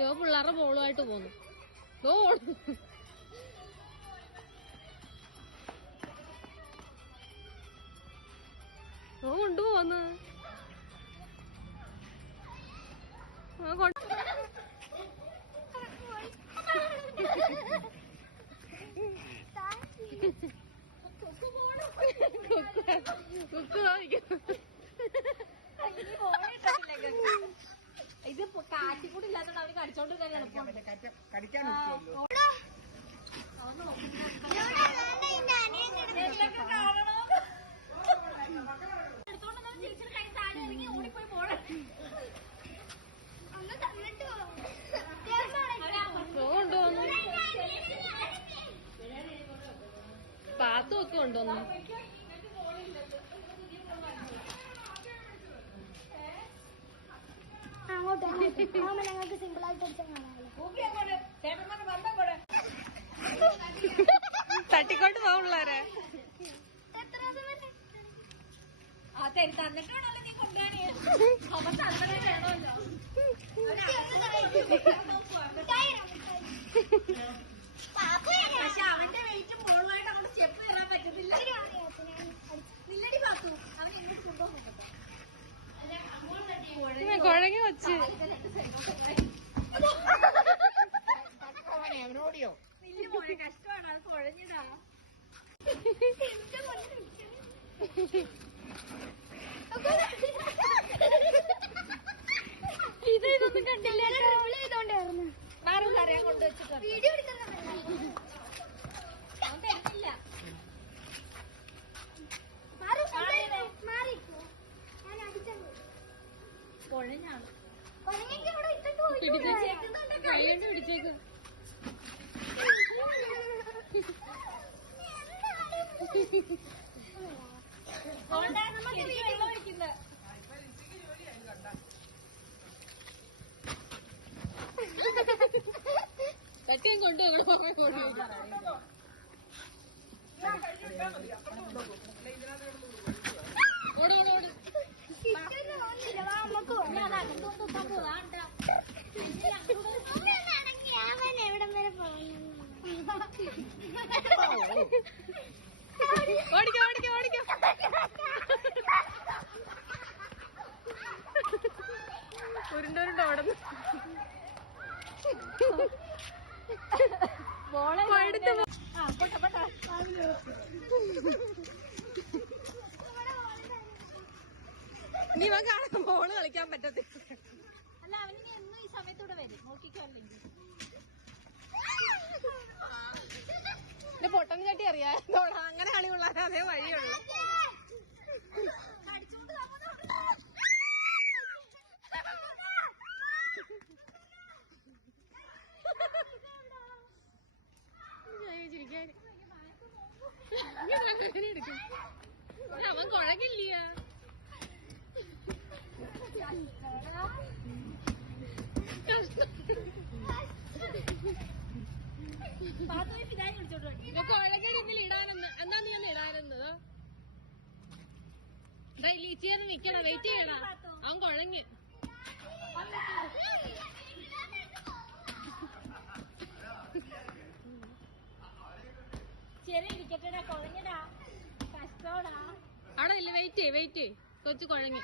ഇവ പിള്ളേരുടെ ബോളുമായിട്ട് പോന്നു യോ ഓടുന്നു. കൊണ്ടുപോന്ന് ആ, കൊണ്ട്- ഇത് കാറ്റിക്കൂടി ഇല്ലാത്തോണ്ട് അവന് കടിച്ചോണ്ട് കടിക്കാൻ പറ്റുമല്ലോ ഓ ഞങ്ങൾക്ക് സിമ്പിൾ ആയിട്ട് തട്ടിക്കോട്ട് പോകും പിള്ളേരെ എത്ര ദിവസം വരെ ആ തരും തന്നിട്ടാണല്ലോ നീ കൊണ്ടുപോകാനേ കുഴങ്ങി വച്ച്. അവനോടിയോ? കഷ്ടമാണ് അത് കുഴഞ്ഞതാ കുഴഞ്ഞാണ് പോയി. പിടിച്ചേക്ക് കൈ കൊണ്ട് ഞങ്ങൾ പുറമെ കൊണ്ടുപോയി ഓടിക്കോ ഓടിക്കോ ഓടിക്കോ. ഉരുണ്ടുരുണ്ട് ഓടുന്നു പോട്ടെ പോട്ടെ. നീ കാണാൻ ബോൾ കളിക്കാൻ പറ്റത്തില്ല. സമയത്തൂടെ വരും. നോക്കിക്കോ അല്ലെങ്കിൽ. പൊട്ടൻ ചട്ടി അറിയാതോ അങ്ങനെ കളി കൊള്ളാൻ അതേ വഴിയുള്ളൂ. ചിരിക്കാൻ എടുക്കും അവൻ കുഴങ്ങില്ല കുഴങ്ങടിന്നിൽ ഇടാനെന്ന് എന്നാ നീ ഒന്ന് ഇടാനെന്നത് ലീച്ചിയെന്ന് നിക്കണ വെയിറ്റ് ചെയ്യണ അവൻ കുഴങ്ങി ചെറിയ ഇരിക്കട്ടെടാ കുഴഞ്ഞടാ. കഷ്ടോടാ. അവിടെ ഇല്ല വെയിറ്റ് ചെയ്യ് വെയിറ്റ് ചെയ്യ്. കൊച്ചു കുഴങ്ങി.